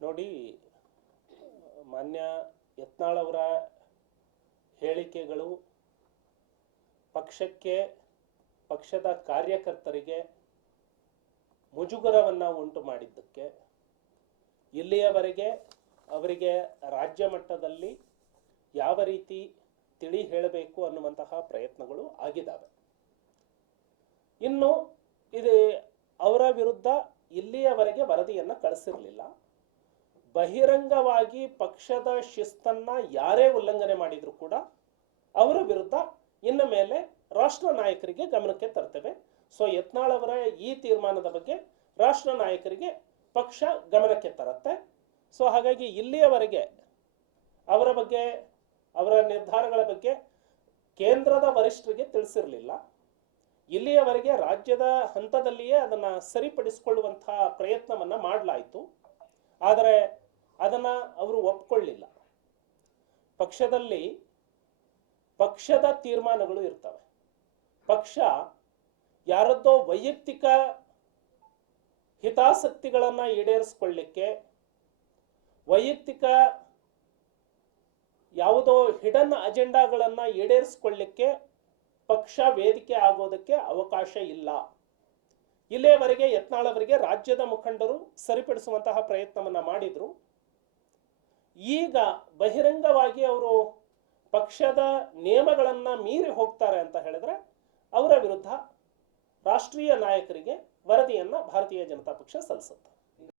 ನೋಡಿ, ಮಾನ್ಯ ಯತ್ನಾಳ್ ಅವರ ಹೇಳಿಕೆಗಳು ಪಕ್ಷಕ್ಕೆ, ಪಕ್ಷದ ಕಾರ್ಯಕರ್ತರಿಗೆ ಮುಜುಗರವನ್ನು ಉಂಟು ಮಾಡಿದ್ದಕ್ಕೆ ಇಲ್ಲಿಯವರೆಗೆ ಅವರಿಗೆ ರಾಜ್ಯ ಮಟ್ಟದಲ್ಲಿ ಯಾವ ರೀತಿ ತಿಳಿ ಹೇಳಬೇಕು ಅನ್ನುವಂತಹ ಪ್ರಯತ್ನಗಳು ಆಗಿದ್ದಾವೆ. ಇನ್ನು ಇದು ಅವರ ವಿರುದ್ಧ ಇಲ್ಲಿಯವರೆಗೆ ವರದಿಯನ್ನು ಕಳಿಸಿರಲಿಲ್ಲ. ಬಹಿರಂಗವಾಗಿ ಪಕ್ಷದ ಶಿಸ್ತನ್ನ ಯಾರೇ ಉಲ್ಲಂಘನೆ ಮಾಡಿದ್ರು ಕೂಡ ಅವರ ವಿರುದ್ಧ ಇನ್ನು ಮೇಲೆ ರಾಷ್ಟ್ರ ನಾಯಕರಿಗೆ ಗಮನಕ್ಕೆ ತರ್ತೇವೆ. ಸೊ ಯತ್ನಾಳ್ ಅವರ ಈ ತೀರ್ಮಾನದ ಬಗ್ಗೆ ರಾಷ್ಟ್ರ ನಾಯಕರಿಗೆ ಪಕ್ಷ ಗಮನಕ್ಕೆ ತರುತ್ತೆ. ಸೊ ಹಾಗಾಗಿ ಇಲ್ಲಿಯವರೆಗೆ ಅವರ ಬಗ್ಗೆ, ಅವರ ನಿರ್ಧಾರಗಳ ಬಗ್ಗೆ ಕೇಂದ್ರದ ವರಿಷ್ಠರಿಗೆ ತಿಳಿಸಿರಲಿಲ್ಲ. ಇಲ್ಲಿಯವರೆಗೆ ರಾಜ್ಯದ ಹಂತದಲ್ಲಿಯೇ ಅದನ್ನು ಸರಿಪಡಿಸಿಕೊಳ್ಳುವಂತಹ ಪ್ರಯತ್ನವನ್ನು ಮಾಡಲಾಯಿತು. ಆದರೆ ಅದನ್ನು ಅವರು ಒಪ್ಕೊಳ್ಳಿಲ್ಲ. ಪಕ್ಷದಲ್ಲಿ ಪಕ್ಷದ ತೀರ್ಮಾನಗಳು ಇರ್ತವೆ. ಪಕ್ಷ ಯಾರದ್ದೋ ವೈಯಕ್ತಿಕ ಹಿತಾಸಕ್ತಿಗಳನ್ನು ಈಡೇರಿಸಿಕೊಳ್ಳಿಕ್ಕೆ, ವೈಯಕ್ತಿಕ ಯಾವುದೋ ಹಿಡನ್ ಅಜೆಂಡಾಗಳನ್ನು ಈಡೇರಿಸಿಕೊಳ್ಳಿಕ್ಕೆ ಪಕ್ಷ ವೇದಿಕೆ ಆಗೋದಕ್ಕೆ ಅವಕಾಶ ಇಲ್ಲ. ಇಲ್ಲಿಯವರೆಗೆ ಯತ್ನಾಳ್ ಅವರಿಗೆ ರಾಜ್ಯದ ಮುಖಂಡರು ಸರಿಪಡಿಸುವಂತಹ ಪ್ರಯತ್ನವನ್ನು ಮಾಡಿದ್ರು. ಈಗ ಬಹಿರಂಗವಾಗಿ ಅವರು ಪಕ್ಷದ ನಿಯಮಗಳನ್ನು ಮೀರಿ ಹೋಗ್ತಾರೆ ಅಂತ ಹೇಳಿದ್ರೆ ಅವರ ವಿರುದ್ಧ ರಾಷ್ಟ್ರೀಯ ನಾಯಕರಿಗೆ ವರದಿಯನ್ನು ಭಾರತೀಯ ಜನತಾ ಪಕ್ಷ ಸಲ್ಲಿಸುತ್ತೆ.